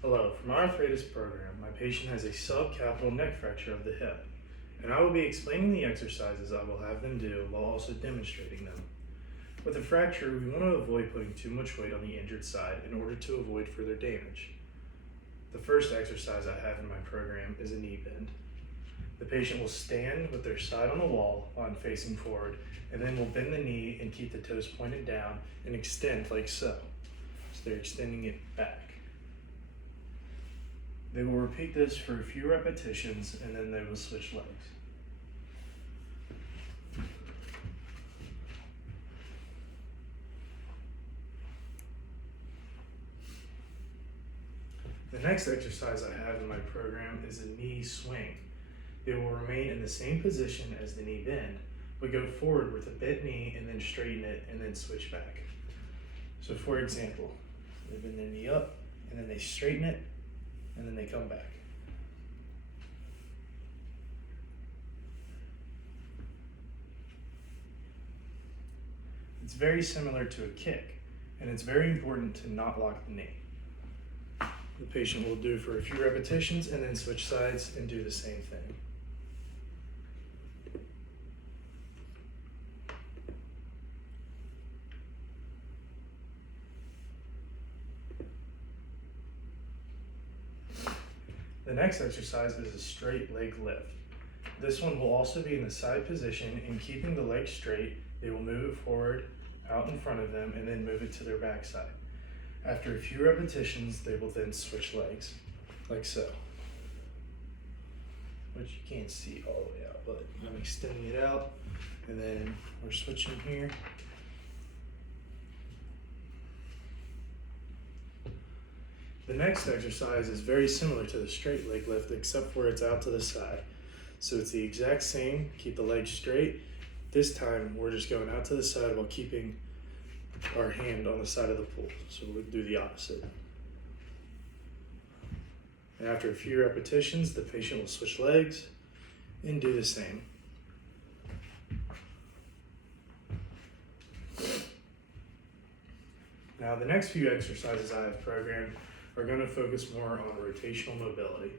Hello, for my arthritis program, my patient has a subcapital neck fracture of the hip, and I will be explaining the exercises I will have them do while also demonstrating them. With a fracture, we want to avoid putting too much weight on the injured side in order to avoid further damage. The first exercise I have in my program is a knee bend. The patient will stand with their side on the wall while I'm facing forward, and then will bend the knee and keep the toes pointed down and extend like so. So they're extending it back. They will repeat this for a few repetitions and then they will switch legs. The next exercise I have in my program is a knee swing. They will remain in the same position as the knee bend, but go forward with a bent knee and then straighten it and then switch back. So for example, they bend their knee up and then they straighten it and then they come back. It's very similar to a kick, and it's very important to not lock the knee. The patient will do for a few repetitions and then switch sides and do the same thing. The next exercise is a straight leg lift. This one will also be in the side position, and keeping the leg straight, they will move it forward out in front of them and then move it to their backside. After a few repetitions, they will then switch legs, like so. Which you can't see all the way out, but I'm extending it out, and then we're switching here. The next exercise is very similar to the straight leg lift, except for it's out to the side. So it's the exact same, keep the leg straight. This time we're just going out to the side while keeping our hand on the side of the pool. So we'll do the opposite. And after a few repetitions, the patient will switch legs and do the same. Now the next few exercises I have programmed are going to focus more on rotational mobility.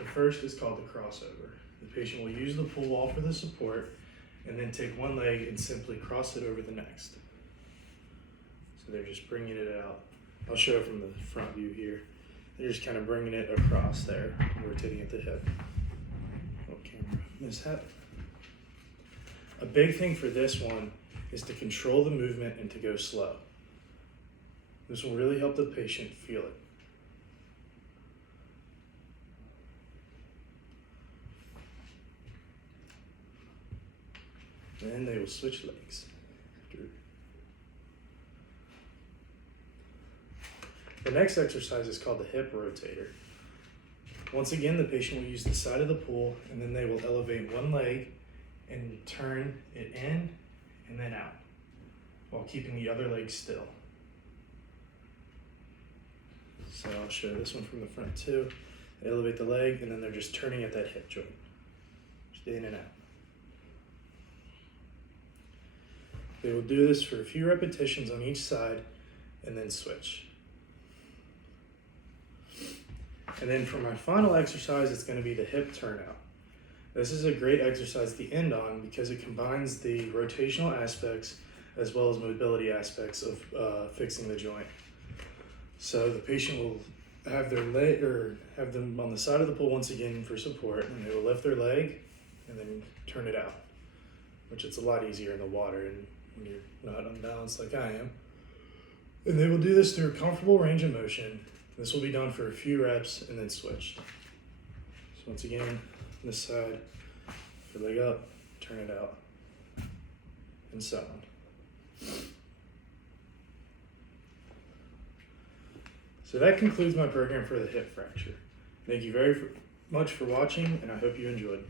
The first is called the crossover. The patient will use the pool wall for the support and then take one leg and simply cross it over the next. So they're just bringing it out. I'll show it from the front view here. They're just kind of bringing it across there, rotating at the hip. Oh, camera mishap. A big thing for this one is to control the movement and to go slow. This will really help the patient feel it. Then they will switch legs. The next exercise is called the hip rotator. Once again, the patient will use the side of the pool, and then they will elevate one leg and turn it in and then out, while keeping the other leg still. So I'll show this one from the front too. They elevate the leg, and then they're just turning at that hip joint, just in and out. They will do this for a few repetitions on each side and then switch. And then for my final exercise, it's going to be the hip turnout. This is a great exercise to end on because it combines the rotational aspects as well as mobility aspects of fixing the joint. So the patient will have their leg, or have them on the side of the pool once again for support, and they will lift their leg and then turn it out, which it's a lot easier in the water and when you're not unbalanced like I am. And they will do this through a comfortable range of motion. This will be done for a few reps and then switched. So once again, this side, lift your leg up, turn it out, and so on. So that concludes my program for the hip fracture. Thank you very much for watching, and I hope you enjoyed.